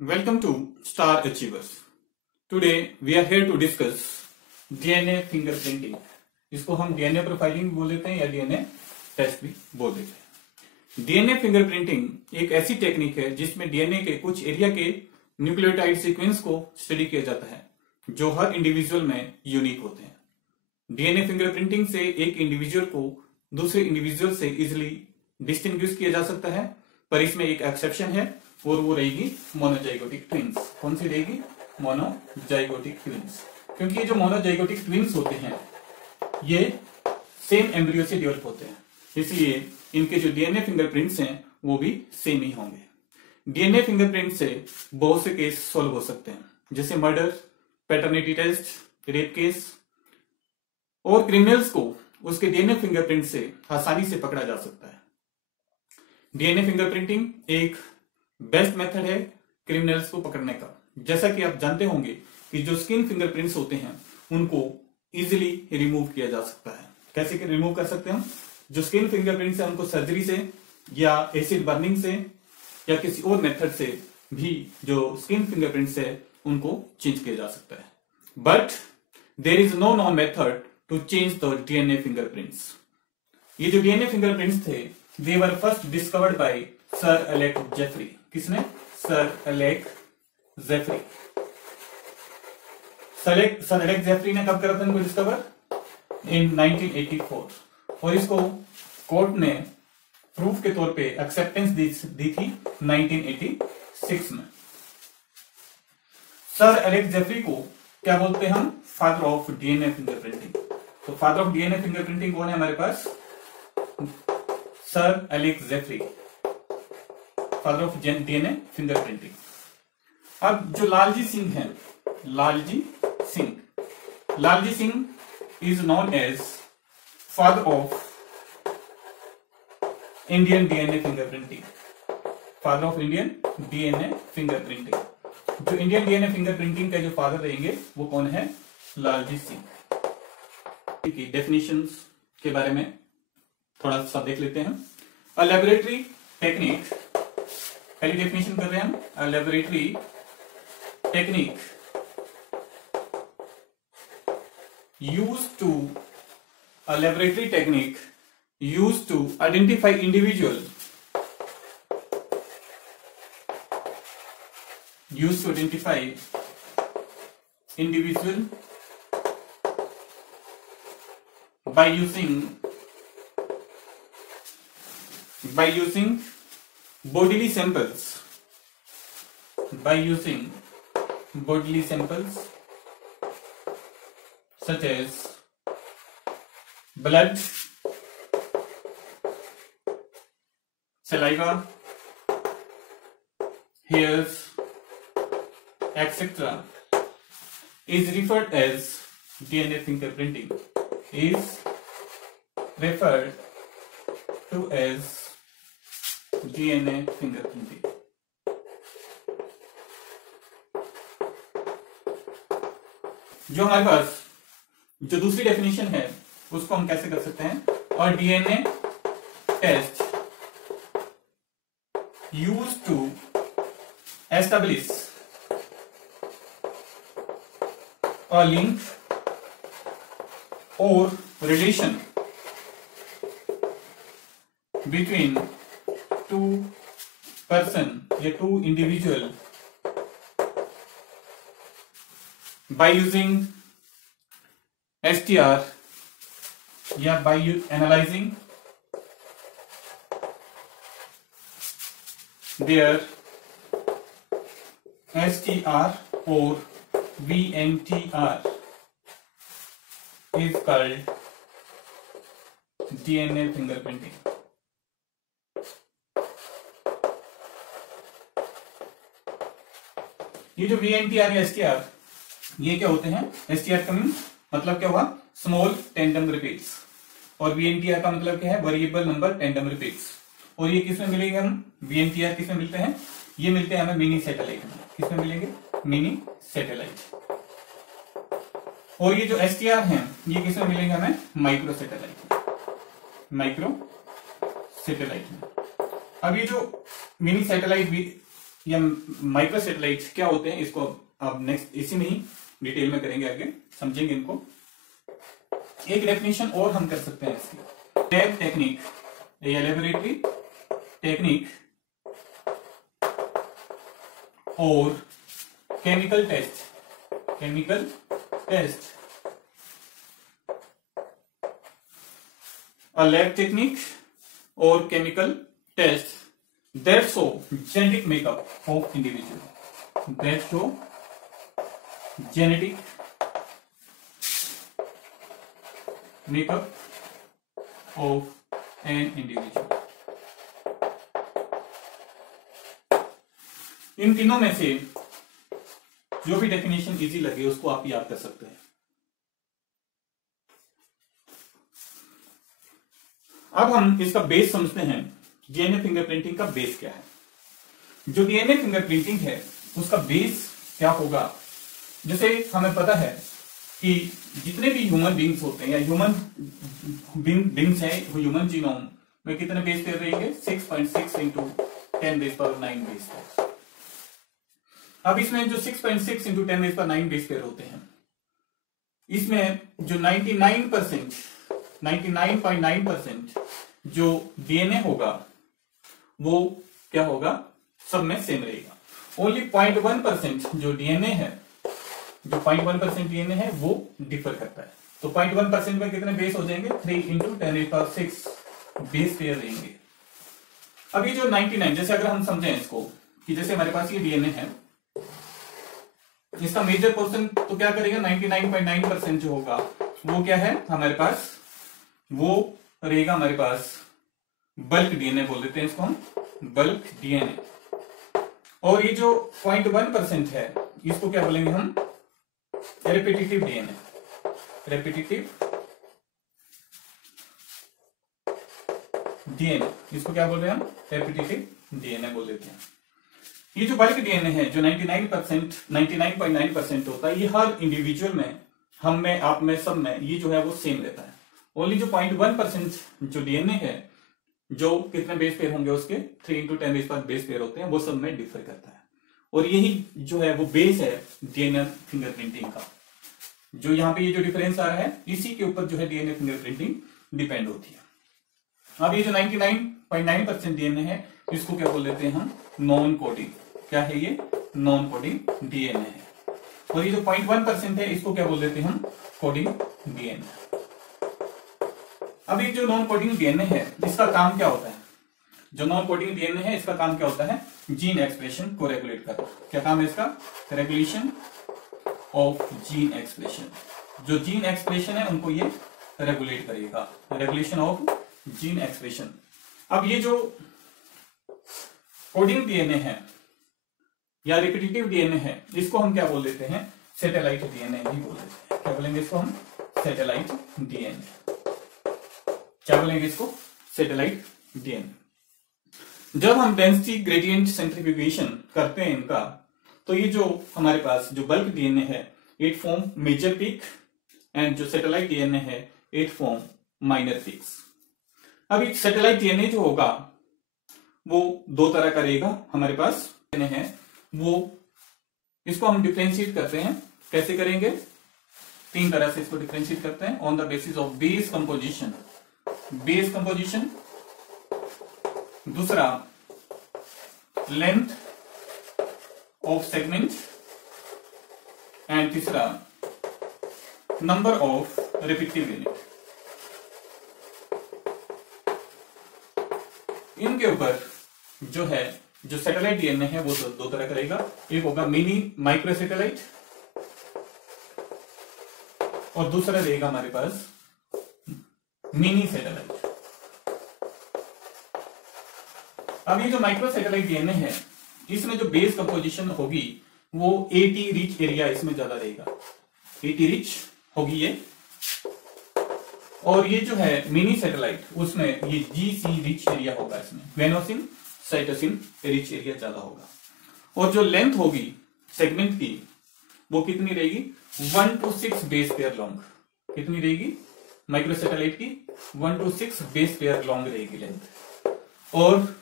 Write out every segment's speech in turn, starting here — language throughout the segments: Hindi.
Welcome to Star Achievers. Today we are here to discuss DNA fingerprinting. इसको हम DNA प्रोफाइलिंग बोल देते हैं या DNA टेस्ट भी बोल देते हैं। DNA फिंगरप्रिंटिंग एक ऐसी टेक्निक है जिसमें DNA के कुछ एरिया के न्यूक्लियोटाइड सीक्वेंस को स्टडी किया जाता है जो हर इंडिविजुअल में यूनिक होते हैं। DNA फिंगरप्रिंटिंग से एक इंडिविजुअल को दूसरे इंडिविजुअल से इजिली डिस्टिंग्विश किया जा सकता है, पर इसमें एक एक्सेप्शन है और वो रहेगी मोनोजाइगोटिक ट्विंस। कौन सी रहेगी? Monozygotic twins. क्योंकि ये जो मोनोजाइगोटिक ट्विंस होते हैं ये सेम एम्ब्रियो से डेवलप होते हैं, इसलिए इनके जो डीएनए फिंगरप्रिंट्स हैं वो भी सेम ही होंगे। डीएनए फिंगरप्रिंट से बहुत से केस सॉल्व हो सकते हैं, जैसे murder, paternity test, rape case, और क्रिमिनल्स को उसके डीएनए फिंगरप्रिंट से आसानी से पकड़ा जा सकता है। डीएनए फिंगरप्रिंटिंग एक बेस्ट मेथड है क्रिमिनल्स को पकड़ने का। जैसा कि आप जानते होंगे कि जो स्किन फिंगरप्रिंट्स होते हैं उनको इजीली रिमूव किया जा सकता है। कैसे रिमूव कर सकते हैं हम? जो स्किन फिंगरप्रिंट्स है उनको सर्जरी से या एसिड बर्निंग से या किसी और मेथड से भी जो स्किन फिंगरप्रिंट्स है उनको चेंज किया जा सकता है। But there is no known method to change the DNA fingerprints. ये जो डीएनए फिंगरप्रिंट्स थे they were first discovered by sir Alex Jeffrey. किसने? Sir Alex Jeffrey. Sir Alex Jeffrey ने कब करा था इनको डिस्कवर? इन 1984, और इसको कोर्ट ने प्रूफ के तौर पे एक्सेप्टेंस दी थी 1986 में। सर एलेक्स जेफरी को क्या बोलते हैं हम? Father of DNA fingerprinting. तो फादर ऑफ डीएनए फिंगरप्रिंटिंग कौन है हमारे पास? Sir Alex Jeffrey, father of DNA fingerprinting. अब जो लालजी सिंह है, Lalji Singh is known as father of Indian DNA fingerprinting. Father of Indian DNA fingerprinting. जो इंडियन डीएनए फिंगरप्रिंटिंग के जो फादर रहेंगे वो कौन है? लालजी सिंह। की डेफिनेशंस के बारे में थोड़ा सा देख लेते हैं। अ लैबोरेटरी टेक्निक, पहली डेफिनेशन कर रहे हैं हम। A laboratory technique used to identify individual by using bodily samples such as blood, saliva, hairs, etc. is referred as DNA fingerprinting. Is referred to as DNA fingerprinting. जो हमारे पास जो दूसरी डेफिनेशन है उसको हम कैसे कर सकते हैं? और DNA test use to establish a link और रिलेशन बिटवीन टू पर्सन या two individual by using STR या by analyzing their STR or VNTR is called DNA fingerprinting. ये जो VNTR या STR ये क्या होते हैं? एसटीआर का मतलब क्या हुआ? स्मॉल टेंडम रिपीट्स, और वीएनटीआर का मतलब क्या है? Variable number tandem repeats. और ये किसमें मिलेंगे हम? वीएनटीआर किसमें मिलते हैं? ये मिलते हैं हमें मिनी सैटेलाइट में। किसमें मिलेंगे? Mini satellite. और ये जो एसटीआर हैं ये किसमें मिलेंगे हमें? माइक्रो सैटेलाइट में। अब ये जो मिनी सैटेलाइट या माइक्रो सैटेलाइट क्या होते हैं, इसको अब नेक्स्ट इसी में ही डिटेल में करेंगे, आगे समझेंगे इनको। एक डेफिनेशन और हम कर सकते हैं इसकी, लैब टेक्निक या लेबोरेटरी टेक्निक और chemical test a lab technique or chemical test that show genetic makeup of individual, that show genetic makeup of an individual। इन तीनों में से जो भी डेफिनेशन इजी लगे उसको आप याद कर सकते हैं। अब हम इसका बेस समझते हैं, डीएनए फिंगरप्रिंटिंग का बेस क्या है। जो डीएनए फिंगरप्रिंटिंग है उसका बेस क्या होगा, जैसे हमें पता है कि जितने भी ह्यूमन बींग्स होते हैं या ह्यूमन बींग्स हैं, ह्यूमन जीनोम में कितने बेस पेयर रहेंगे, 6.6 इंटू 10⁹ बेस पेयर। अब इसमें जो 6.6 इंटू 10⁹ बेस पेयर होते हैं, इसमें जो 99.9% जो डीएनए होगा वो क्या होगा, सब में सेम रहेगा। ओनली 0.1% जो डीएनए है, जो 0.1% डीएनए है वो डिफर करता है। तो 0.1% में कितने बेस हो जाएंगे, 3 इंटू 10⁶ बेस पेयर रहेंगे। अभी जो 99, जैसे अगर हम समझें इसको कि जैसे हमारे पास ये डीएनए है, इसका मेजर पोर्शन तो क्या करेगा, 99.9% जो होगा वो क्या है हमारे पास, वो रहेगा हमारे पास बल्क डीएनए बोल देते हैं इसको हम, बल्क डीएनए। और ये जो 0.1% है इसको क्या बोलेंगे हम, रेपिटेटिव डीएनए, रेपिटेटिव डीएनए, इसको क्या बोल रहे हैं हम, रेपिटेटिव डीएनए बोल देते हैं। ये जो बल्क डीएनए है जो 99.9% होता है, ये हर इंडिविजुअल में, हम में, आप में, सब में ये जो है वो सेम रहता है। ओनली जो 0.1% जो डीएनए है, जो कितने बेस पेयर होंगे उसके 3 इंटू 10⁻⁴ बेस पेयर होते हैं, वो सब में डिफर करता है। और यही जो है वो बेस है डीएनए फिंगरप्रिंटिंग का। जो यहाँ पे ये जो डिफरेंस आ रहा है, इसी के ऊपर जो है डीएनए फिंगरप्रिंटिंग डिपेंड होती है। अब ये जो 99.9% डीएनए है, इसको क्या बोल देते हैं हम, नॉन कोडिंग। क्या है ये, नॉन कोडिंग डीएनए है। और ये जो 0.1% है, इसको क्या बोल देते हैं हम, कोडिंग डीएनए। अब ये जो नॉन कोडिंग डीएनए है, इसका काम क्या होता है, जो नॉन कोडिंग डीएनए है इसका काम क्या होता है, जीन एक्सप्रेशन को रेगुलेट करना। क्या काम है इसका, रेगुलेशन ऑफ जीन एक्सप्रेशन। जो जीन एक्सप्रेशन है उनको ये रेगुलेट करेगा, रेगुलेशन ऑफ जीन एक्सप्रेशन। अब ये जो कोडिंग डीएनए है या रिपीटेटिव डीएनए है, इसको हम क्या बोल देते हैं, सैटेलाइट डीएनए भी बोल देते हैं। क्या बोलेंगे इसको हम, सैटेलाइट डीएनए। क्या बोलेंगे इसको, सैटेलाइट डीएनए। जब हम डेंसिटी ग्रेडियंट सेंट्रीफ्यूगेशन करते हैं इनका, तो ये जो हमारे पास जो बल्क डीएनए है, it form major peak, and जो सैटेलाइट डीएनए है, इट फॉर्म माइनर पीक्स। अभी सैटेलाइट डीएनए जो होगा वो दो तरह का रहेगा हमारे पास है, वो इसको हम डिफरेंशिएट करते हैं। कैसे करेंगे, 3 तरह से इसको डिफरेंशिएट करते हैं, on the basis of base composition, base composition, दूसरा लेंथ ऑफ सेगमेंट, एंड तीसरा नंबर ऑफ रिपीटिव यूनिट। इनके ऊपर जो है, जो सैटेलाइट डीएनए है वो दो तरह का रहेगा। एक होगा मिनी माइक्रो सैटेलाइट, और दूसरा रहेगा हमारे पास मिनी सैटेलाइट। अब ये जो माइक्रो सैटेलाइट डीएनए है, इसमें जो बेस कंपोजिशन होगी वो एटी रिच एरिया इसमें ज्यादा रहेगा, एटी रिच होगी ये। और ये जो है मिनी सैटेलाइट, उसमें ये जीसी रिच एरिया होगा, इसमें वेनोसिन साइटोसिन रिच एरिया ज्यादा होगा। और जो लेंथ होगी सेगमेंट की, वो कितनी रहेगी, 1 to 6 बेस पेयर लॉन्ग। कितनी रहेगी माइक्रो सैटेलाइट की, 1 to 6 बेस पेयर लॉन्ग रहेगी लेंथ। और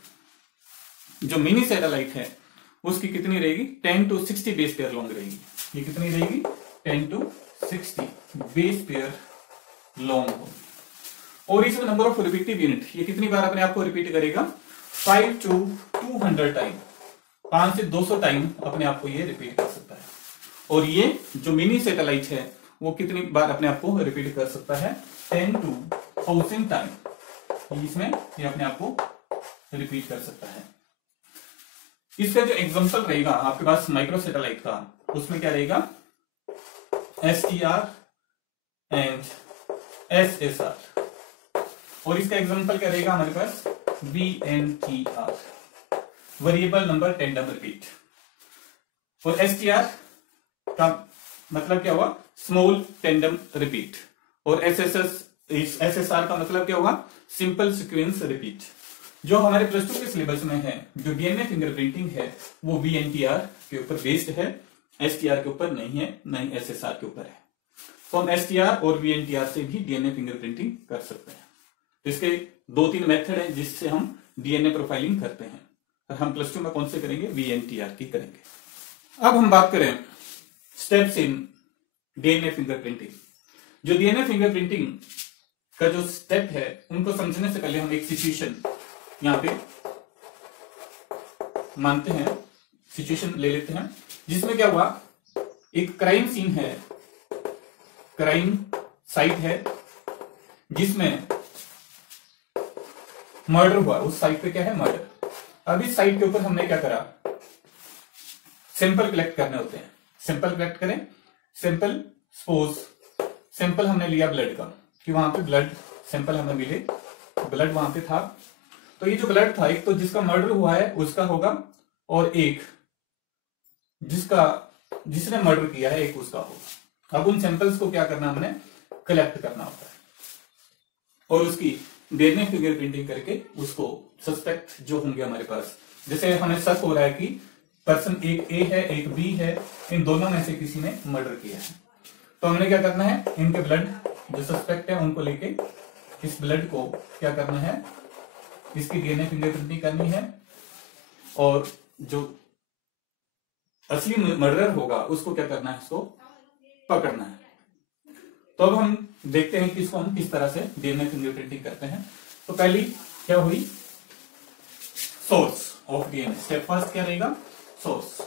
जो मिनी सैटेलाइट है उसकी कितनी रहेगी 10 to 60 बेस पेयर लॉन्ग रहेगी। ये कितनी रहेगी 10 to 60 बेस पेयर लॉन्ग होगी। और इसमें नंबर ऑफ रिपीटिव यूनिट, ये कितनी बार अपने आप को रिपीट करेगा 5 to 200 टाइम, 5 से 200 टाइम अपने आप को ये रिपीट कर सकता है। और ये जो मिनी सैटेलाइट है वो कितनी बार अपने आप को रिपीट कर सकता है 10 to 1000 टाइम, इसमें ये अपने आप को रिपीट कर सकता है। इसका जो एग्जांपल रहेगा आपके पास माइक्रो सैटेलाइट का, उसमें क्या रहेगा STR एंड SSR, और इसका एग्जांपल क्या रहेगा हमारे पास VNTR, variable number tandem repeat. और STR का मतलब क्या हुआ स्मॉल टेंडम रिपीट, और SSR का मतलब क्या हुआ सिंपल सीक्वेंस रिपीट। जो हमारे प्लस 2 के सिलेबस में है, जो डीएनए फिंगरप्रिंटिंग है वो VNTR के ऊपर बेस्ड है, STR के ऊपर नहीं है, न ही SSR के ऊपर है। तो हम STR और VNTR से भी डीएनए फिंगरप्रिंटिंग कर सकते हैं। इसके 2-3 मेथड हैं जिससे हम डीएनए प्रोफाइलिंग करते हैं, और हम प्लस 2 में कौन से करेंगे VNTR की करेंगे। अब हम बात करें स्टेप्स इन डीएनए फिंगरप्रिंटिंग। जो डीएनए फिंगरप्रिंटिंग का जो स्टेप है उनको समझने से पहले हम एक सिचुएशन यहां पे मानते हैं, सिचुएशन ले लेते हैं जिसमें क्या हुआ, एक क्राइम सीन है, क्राइम साइट है जिसमें मर्डर हुआ। उस साइट पे क्या है मर्डर। अब इस साइट के ऊपर हमने क्या करा, सैंपल कलेक्ट करने होते हैं। सैंपल कलेक्ट करें, सैंपल सपोज सैंपल हमने लिया ब्लड का, कि वहां पे ब्लड सैंपल हमें मिले, ब्लड वहां पे था। तो ये जो ब्लड था, एक तो जिसका मर्डर हुआ है उसका होगा, और एक जिसने मर्डर किया है एक उसका होगा। अब उन सैंपल्स को क्या करना, हमने कलेक्ट करना होता है, और उसकी डीएनए फिंगरप्रिंटिंग करके उसको सस्पेक्ट जो होंगे हमारे पास, जैसे हमें शक हो रहा है कि पर्सन एक ए है एक बी है, इन दोनों में से किसी ने मर्डर किया है, तो हमने क्या करना है, इनके ब्लड जो सस्पेक्ट है उनको लेके इस ब्लड को क्या करना है, इसकी डीएनए फिंगरप्रिंटिंग करनी है, और जो असली मर्डरर होगा उसको क्या करना है, उसको पकड़ना है। तो अब हम देखते हैं कि इसको हम किस तरह से डीएनए फिंगरप्रिंटिंग करते हैं। तो पहली क्या हुई, source of DNA. Step first क्या रहेगा, सोर्स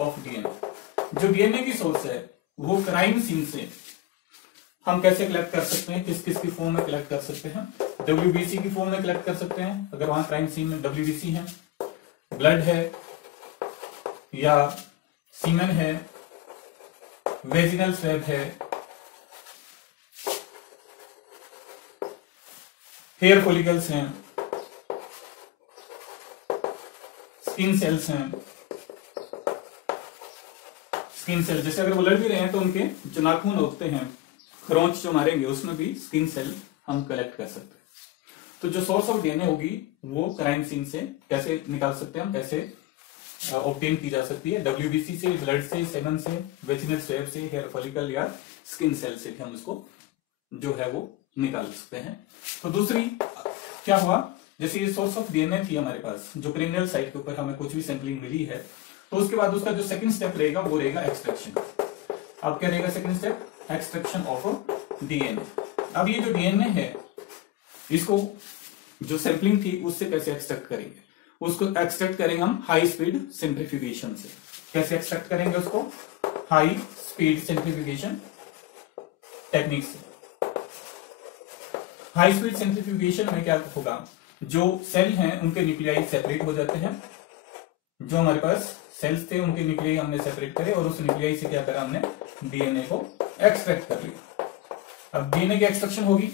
ऑफ डीएनए। जो डीएनए की सोर्स है वो क्राइम सीन से हम कैसे कलेक्ट कर सकते हैं, किस किस की फॉर्म में कलेक्ट कर सकते हैं, WBC की फॉर्म में कलेक्ट कर सकते हैं, अगर वहां क्राइम सीन में WBC है, ब्लड है या सीमेन है, वेजिनल स्वैब है, हेयर फॉलिकल्स हैं, स्किन सेल्स हैं। स्किन सेल जैसे अगर वो लड़ भी रहे हैं तो उनके जो नाखून होते हैं, खरोंच जो मारेंगे उसमें भी स्किन सेल हम कलेक्ट कर सकते हैं। तो जो सोर्स ऑफ डीएनए होगी वो क्राइम सीन से कैसे निकाल सकते हैं हम, कैसे ऑब्टेन की जा सकती है, WBC से, ब्लड से, सेमन से, वेजिनल स्वैब से, हेयर फॉलिकल या स्किन सेल से हम उसको जो है वो निकाल सकते हैं। तो दूसरी क्या हुआ, जैसे ये सोर्स ऑफ डीएनए थी हमारे पास, जो क्रिमिनल साइट के ऊपर हमें कुछ भी सैंपलिंग मिली है, तो उसके बाद उसका जो सेकंड स्टेप रहेगा वो रहेगा एक्सट्रैक्शन। अब क्या रहेगा second step, extraction of DNA. अब ये जो डीएनए है इसको जो सैंपलिंग थी उससे कैसे एक्सट्रैक्ट करेंगे, उसको एक्सट्रैक्ट करेंगे हम हाई स्पीड सेंट्रीफ्यूगेशन से। कैसे एक्सट्रैक्ट करेंगे उसको, हाई स्पीड सेंट्रीफ्यूगेशन टेक्निक से। हाई स्पीड सेंट्रीफ्यूगेशन में क्या होगा, जो सेल हैं उनके न्यूक्लियाई सेपरेट हो जाते हैं। जो हमारे पास सेल्स थे उनके न्यूक्लियाई हमने सेपरेट करे, और उस न्यूक्लियाई से क्या करा, हमने डीएनए को एक्सट्रैक्ट कर लिया। अब डीएनए की एक्सट्रैक्शन होगी।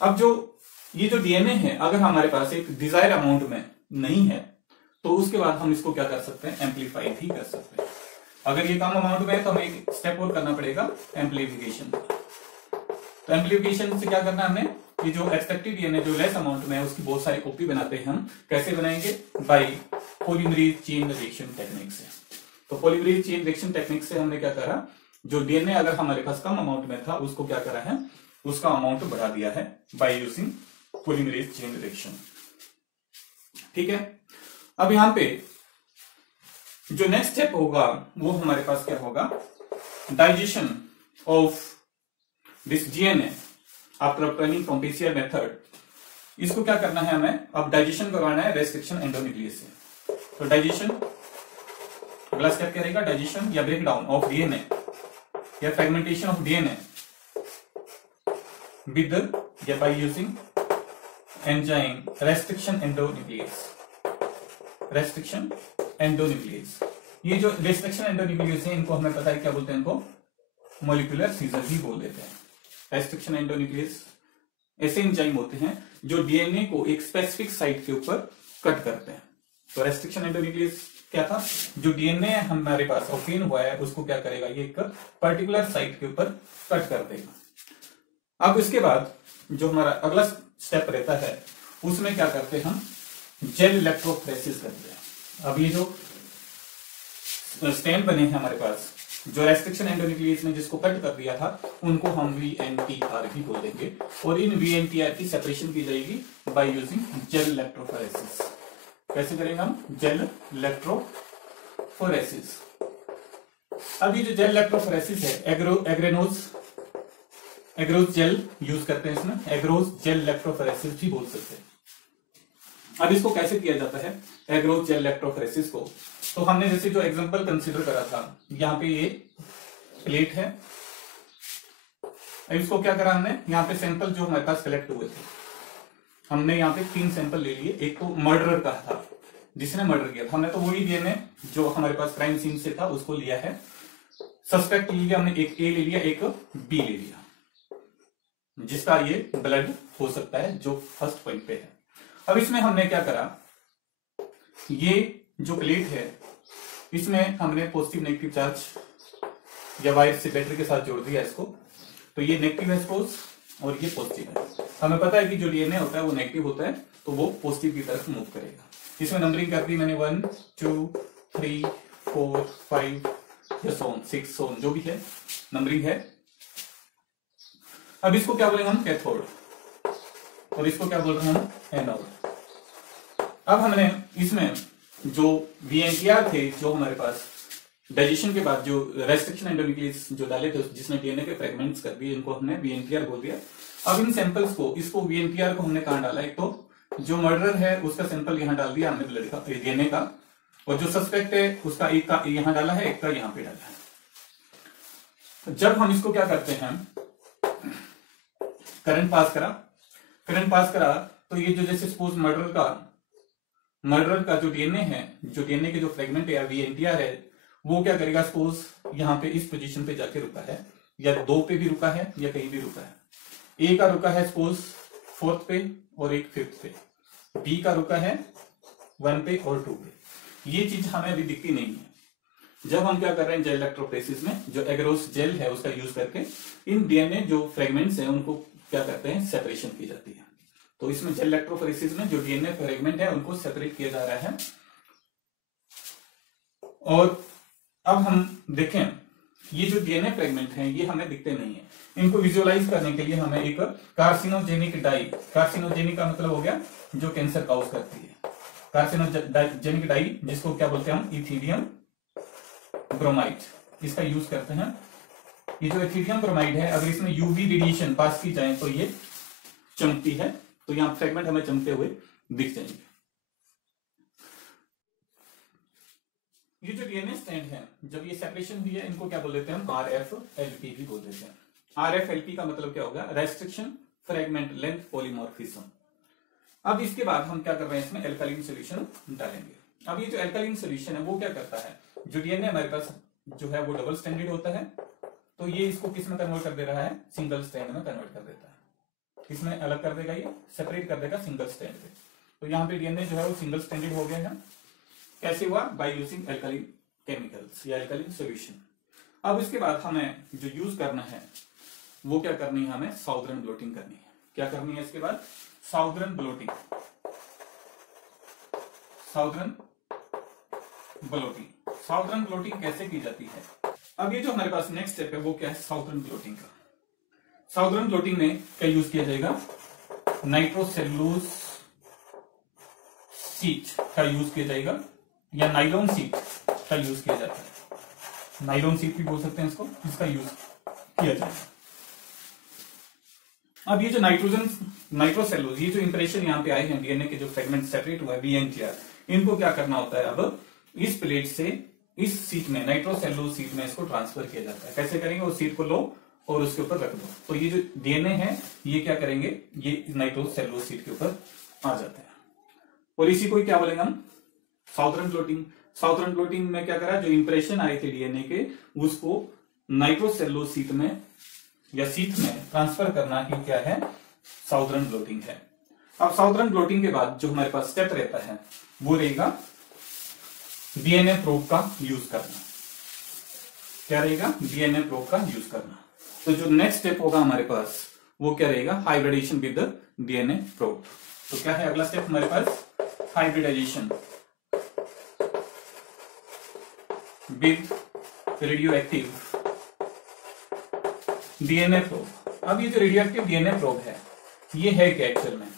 अब जो ये जो डीएनए है अगर हमारे पास एक डिजायर अमाउंट में नहीं है तो उसके बाद हम इसको क्या कर सकते हैं, एम्पलीफाई भी कर सकते हैं। अगर ये कम अमाउंट में है तो हमें एक स्टेप और करना पड़ेगा, एम्पलीफिकेशन। तो एम्पलीफिकेशन से क्या करना है, हमें ये जो एक्सट्रैक्टेड डीएनए जो लेस अमाउंट में है उसकी बहुत सारी कॉपी बनाते हैं हम। कैसे बनाएंगे, by polymerase chain reaction technique से। तो पॉलीमरेज चेन रिएक्शन टेक्निक से हमने क्या करा, जो डीएनए अगर हमारे पास कम अमाउंट में था उसको क्या करा है, उसका अमाउंट बढ़ा दिया है by using polymerase chain reaction. ठीक है। अब यहां पे जो नेक्स्ट स्टेप होगा वो हमारे पास क्या होगा, digestion of this DNA after obtaining from PCR method. इसको क्या करना है हमें, अब डाइजेशन करवाना है रेस्ट्रिक्शन एंडोन्यूक्लियस से। तो डाइजेशन, अगला स्टेप क्या रहेगा, डाइजेशन या ब्रेक डाउन ऑफ डीएनए या फ्रेगमेंटेशन ऑफ डीएनए विद या by using enzyme restriction endonuclease. Restriction endonuclease, ये जो रेस्ट्रिक्शन एंडोन्यूक्लियस है इनको हमें पता है क्या बोलते हैं, इनको मॉलिक्यूलर सीजर भी बोल देते हैं। रेस्ट्रिक्शन एंडोन्यूक्लियस ऐसे एंजाइम होते हैं जो डीएनए को एक स्पेसिफिक साइट के ऊपर कट करते हैं। तो रेस्ट्रिक्शन एंडोन्यूक्लियस क्या था, जो डीएनए हमारे पास ऑब्टेन हुआ है उसको क्या करेगा, ये एक पर्टिकुलर साइट के ऊपर कट कर देगा। अब इसके बाद जो हमारा अगला स्टेप रहता है उसमें क्या करते हैं हम, जेल इलेक्ट्रोफोरेसिस करते हैं। अब ये जो स्टैंड बने हैं हमारे पास, जो रेस्ट्रिक्शन एंडोन्यूक्लियस ने जिसको कट कर दिया था उनको हम VNTR भी बोल देंगे, और इन VNTR की सेपरेशन की जाएगी बाय यूजिंग जेल इलेक्ट्रोफोरेसिस। कैसे करेंगे हम, जेल इलेक्ट्रोफोरेसिस। अब ये जो जेल इलेक्ट्रोफोरेसिस है, एग्रोज जेल यूज करते हैं इसमें, एग्रोज जेल इलेक्ट्रोफोरेसिस भी बोल सकते हैं। अब इसको कैसे किया जाता है एग्रोज जेल इलेक्ट्रोफोरेसिस को, तो हमने जैसे जो एग्जांपल कंसीडर करा था, यहाँ पे ये प्लेट है, इसको क्या करा हमने, यहाँ पे सैंपल जो हमारे पास कलेक्ट हुए थे, हमने यहाँ पे 3 सैंपल ले लिए। एक तो मर्डरर का था, जिसने मर्डर किया था, हमने तो वही डीएनए जो हमारे पास क्राइम सीन से था उसको लिया है। सस्पेक्ट ले लिया हमने, एक ए ले लिया, एक बी ले लिया, जिसका ये ब्लड हो सकता है, जो फर्स्ट पॉइंट पे है। अब इसमें हमने क्या करा, ये जो प्लेट है इसमें हमने पॉजिटिव नेगेटिव चार्ज या वायर से बैटरी के साथ जोड़ दिया इसको, तो ये नेगेटिव है सपोज और ये पॉजिटिव है। हमें पता है कि जो डीएनए होता है वो नेगेटिव होता है, तो वो पॉजिटिव की तरफ मूव करेगा। इसमें नंबरिंग कर दी मैंने 1 2 3 4 5 या 6 जो भी है नंबरिंग है। अब इसको क्या बोलेंगे हम, कैथोड, और इसको क्या बोल रहे हैं हम, एनोड। अब हमने इसमें जो VNTR थे जो हमारे पास डाइजेशन के बाद जो रेस्ट्रिक्शन एंडोन्यूक्लियस जो डाले थे जिसने डीएनए के फ्रेगमेंट्स कर दिए, इनको हमने VNTR बोल दिया। अब इन सैंपल्स को, इसको VNTR को हमने कहां डाला, एक तो जो मर्डर है उसका सैंपल यहां डाल दिया हमने ब्लड का, डीएनए का, और जो सस्पेक्ट है उसका एक का यहां डाला है, एक का यहां पे डाला है। जब हम इसको क्या करते हैं, करंट पास करा, तो ये जो जैसे सपोज मर्डर का जो डीएनए है, जो डीएनए के जो फ्रेगमेंट है या VNTR है, वो क्या करेगा, सपोज यहाँ पे इस पोजीशन पे जाके रुका है, या 2 पे भी रुका है या कहीं भी रुका है। ए का रुका है सपोज 4th पे और एक 5th पे, बी का रुका है 1 पे और 2 पे। ये चीज हमें अभी दिखती नहीं है। जब हम क्या कर रहे हैं, जेल इलेक्ट्रोफोरेसिस में जो एग्रोस जेल है उसका यूज करके इन डीएनए जो फ्रेगमेंट्स हैं उनको क्या करते हैं, सेपरेशन की जाती है। तो इसमें जेल इलेक्ट्रोफोरेसिस में जो डीएनए फ्रेगमेंट है उनको सेपरेट किया जा रहा है। और अब हम देखें, ये जो डीएनए फ्रेगमेंट हैं ये हमें दिखते नहीं है, इनको विजुअलाइज करने के लिए हमें एक कार्सिनोजेनिक डाई, कार्सिनोजेनिक का मतलब हो गया जो कैंसर काउज करती है, कार्सिनोजेनिक डाई जिसको क्या बोलते हैं हम, इथीलियम ब्रोमाइड, इसका यूज करते हैं। ये जो इथीलियम ब्रोमाइड है, अगर इसमें यूवी रेडिएशन पास की जाए तो ये चमकती है, तो यहां फ्रेगमेंट हमें चमकते हुए दिख जाएंगे। ये जो डीएनए स्ट्रैंड है, जब ये सेपरेशन हुई है, इनको क्या बोल देते हैं हम, RFLP भी बोल देते हैं। RFLP का मतलब क्या होगा, रेस्ट्रिक्शन फ्रेगमेंट लेंथ पॉलीमॉर्फिज्म। अब इसके बाद हम क्या कर रहे हैं, इसमें एल्कालीन सॉल्यूशन डालेंगे। अब ये जो एल्कालीन सॉल्यूशन है वो क्या करता है, जो डीएनए हमारे पास जो है वो डबल स्ट्रैंडेड होता है, तो ये इसको किस में कन्वर्ट कर दे रहा है, सिंगल स्ट्रैंड में कन्वर्ट कर देता है। इसमें अलग कर देगा, ये सेपरेट कर देगा सिंगल स्ट्रैंड पे। तो यहाँ पे डीएनए जो है वो सिंगल स्ट्रैंडेड हो गया है। कैसे हुआ, बाय यूजिंग एल्कालीन केमिकल्स या एल्कालीन सॉल्यूशन। अब इसके बाद हमें जो यूज करना है वो क्या करनी है, हमें साउदर्न ब्लोटिंग करनी है। क्या करनी है इसके बाद, साउदर्न ब्लोटिंग। साउदर्न ब्लोटिंग कैसे की जाती है, अब ये जो हमारे पास नेक्स्ट स्टेप है वो क्या है, साउदर्न ब्लोटिंग का। साउदर्न ब्लोटिंग में क्या यूज किया जाएगा, नाइट्रोसेलुलोज शीट का यूज किया जाएगा या नाइलॉन शीट का यूज किया जाता है। नाइलॉन शीट भी बोल सकते हैं इसको, इसका यूज किया जाता है। अब ये जो नाइट्रोसेलुलोज, ये जो इंप्रेशन यहाँ पे आए हैं डीएनए के जो फ्रेगमेंट सेपरेट हुआ है VNTR, इनको क्या करना होता है, अब इस प्लेट से इस सीट में, नाइट्रोसेलुलोज सीट में इसको ट्रांसफर किया जाता है। कैसे करेंगे, उस सीट को लो और उसके ऊपर रख दो, तो ये जो डीएनए है ये क्या करेंगे, ये नाइट्रोसेलुलोज सीट के ऊपर आ जाता है। और इसी को क्या बोलेंगे हम, साउथर्न प्लॉटिंग। साउथर्न प्लॉटिंग में क्या करा, जो इंप्रेशन आए थे डीएनए के उसको नाइट्रोसेलुलोज सीट में या सीट में ट्रांसफर करना ही क्या है, साउथर्न प्लॉटिंग है। अब साउथर्न प्लॉटिंग के बाद जो हमारे पास स्टेप रहता है वो रहेगा डीएनए प्रोब का यूज करना। क्या रहेगा, डीएनए प्रोब का यूज करना। तो जो नेक्स्ट स्टेप होगा हमारे पास वो क्या रहेगा, हाइब्रिडेशन विद डीएनए प्रोब। तो क्या है अगला स्टेप हमारे पास, hybridization with radioactive DNA probe. अब ये जो रेडियो एक्टिव डीएनए प्रोब है ये है क्या एक्चुअल में,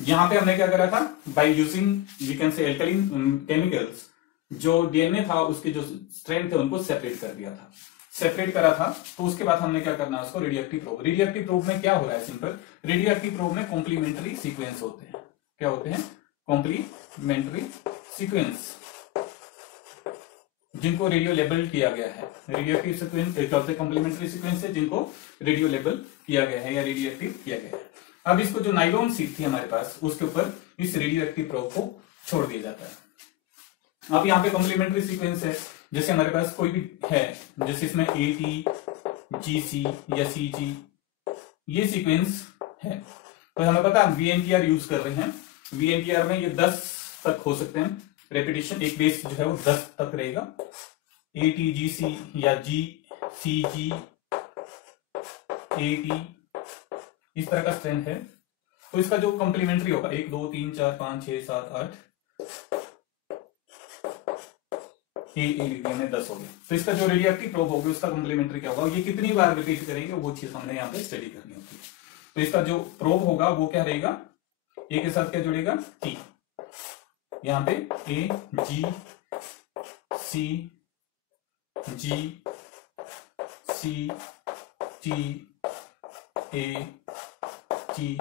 यहां पे हमने क्या करा था, by using we can say alkaline chemicals, जो डीएनए था उसके जो स्ट्रेंथ थे उनको सेपरेट कर दिया था। सेपरेट करा था तो उसके बाद हमने क्या करना है उसको radio active probe. Radio active probe में क्या हो रहा है, सिंपल, रेडियो एक्टिव प्रोब में कॉम्प्लीमेंट्री सीक्वेंस होते हैं। क्या होते हैं, कॉम्प्लीमेंट्री सीक्वेंस, जिनको रेडियो लेबल किया गया है। रेडियो एक्टिव सीक्वेंस एक कॉम्प्लीमेंट्री सीक्वेंस है जिनको रेडियो लेबल किया गया है या रेडियो एक्टिव किया गया है। अब इसको जो नाइलॉन शीट थी हमारे पास उसके ऊपर इस रेडियो एक्टिव प्रोब को छोड़ दिया जाता है। अब यहाँ पे कॉम्प्लीमेंट्री सीक्वेंस है, जैसे हमारे पास कोई भी है, जैसे इसमें AT, GC या CG ये सीक्वेंस है, तो हमें पता है VNTR यूज कर रहे हैं। VNTR में ये 10 तक हो सकते हैं रेपिटेशन, एक बेस जो है वो 10 तक रहेगा। AT, GC या CG, AT इस तरह का स्ट्रेंथ है। तो इसका जो कॉम्प्लीमेंट्री होगा 1 2 3 4 5 6 7 8 में 10 हो गया। तो इसका जो रेडियो एक्टिव प्रोब होगा उसका कॉम्प्लीमेंट्री क्या होगा, ये कितनी बार रिपीट करेंगे वो चीज हमने यहाँ पे स्टडी करनी होती है। तो इसका जो प्रोब होगा वो क्या रहेगा, ए के साथ क्या जुड़ेगा, T, यहाँ पे A, G, C, G, C, T, A, T,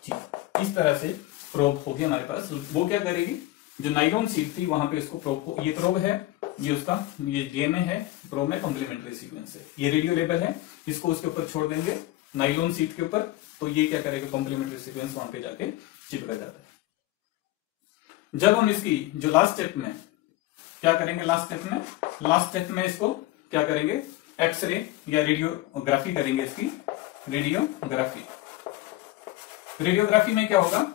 G, इस तरह से प्रोब होगी हमारे पास। वो क्या करेगी, जो नाइलॉन शीट थी वहां पे इसको प्रोब को, ये प्रोब है, ये उसका ये डीएनए है, प्रोब में कॉम्प्लीमेंट्री सीक्वेंस है, ये रेडियो लेबल है, इसको उसके ऊपर छोड़ देंगे नाइलॉन शीट के ऊपर, तो ये क्या करेगा, कॉम्प्लीमेंट्री सीक्वेंस वहां पे जाके चिपका जाता है। जब हम इसकी जो लास्ट स्टेप में क्या करेंगे, लास्ट स्टेप में इसको क्या करेंगे, एक्सरे या रेडियोग्राफी करेंगे, इसकी रेडियोग्राफी में क्या होगा,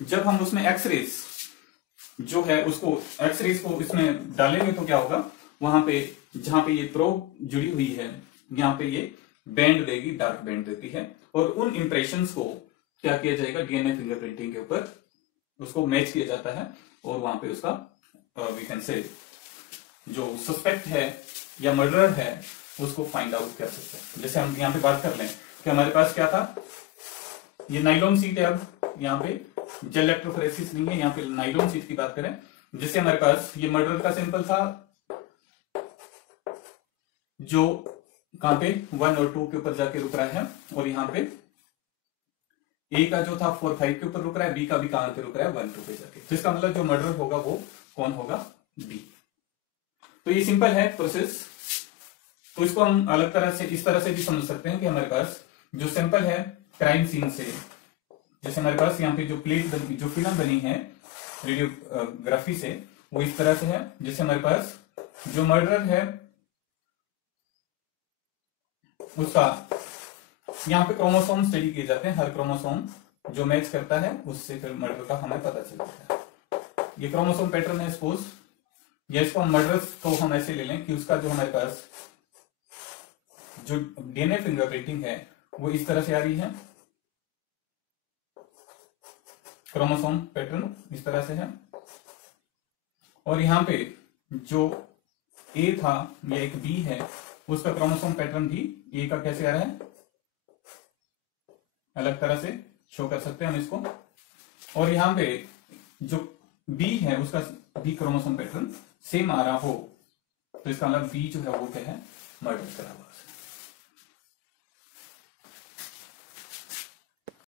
जब हम उसमें एक्सरेज जो है उसको एक्सरेज को इसमें डालेंगे तो क्या होगा, वहां पे जहां पे ये प्रोब जुड़ी हुई है यहाँ पे ये बैंड देगी, डार्क बैंड देती है, और उन इंप्रेशंस को क्या किया जाएगा, डीएनए फिंगरप्रिंटिंग के ऊपर उसको मैच किया जाता है, और वहां पे उसका वी कैन से जो सस्पेक्ट है या मर्डरर है उसको फाइंड आउट कर सकते हैं। जैसे हम यहाँ पे बात कर लें कि हमारे पास क्या था, ये नाइलॉन शीट है, अब यहाँ पे जेल इलेक्ट्रोफोरेसिस नहीं है, यहाँ पे नाइलॉन शीट की बात करें, जिससे हमारे पास ये मर्डर का सैंपल था जो कहां पे 1 और 2 के ऊपर जाके रुक रहा है, और यहाँ पे ए का जो था 4 5 के ऊपर रुक रहा है, बी का भी कहां पे रुक रहा है 1 2 पे जाके, तो इसका मतलब जो मर्डर होगा वो कौन होगा, बी। तो ये सिंपल है प्रोसेस। तो इसको हम अलग तरह से इस तरह से भी समझ सकते हैं कि हमारे पास जो सैंपल है क्राइम सीन से, जैसे हमारे पास यहाँ पे जो प्लेट जो फिल्म बनी है रेडियोग्राफी से, वो इस तरह से है, जैसे हमारे पास जो मर्डर है उसका यहाँ पे क्रोमोसोम स्टडी किए जाते हैं, हर क्रोमोसोम जो मैच करता है उससे फिर मर्डर का हमें पता चल जाता है। ये क्रोमोसोम पैटर्न है सपोज, या इसको हम मर्डर को हम ऐसे ले लें कि उसका जो हमारे पास जो डीएनए फिंगरप्रिंटिंग है वो इस तरह से आ रही है, क्रोमोसोम पैटर्न इस तरह से है, और यहाँ पे जो ए था या एक बी है उसका क्रोमोसोम पैटर्न भी ए का कैसे आ रहा है, अलग तरह से शो कर सकते हैं हम इसको, और यहाँ पे जो बी है उसका भी क्रोमोसोम पैटर्न सेम आ रहा हो तो इसका मतलब बी जो है वो क्या है, मर्डर करा हुआ है।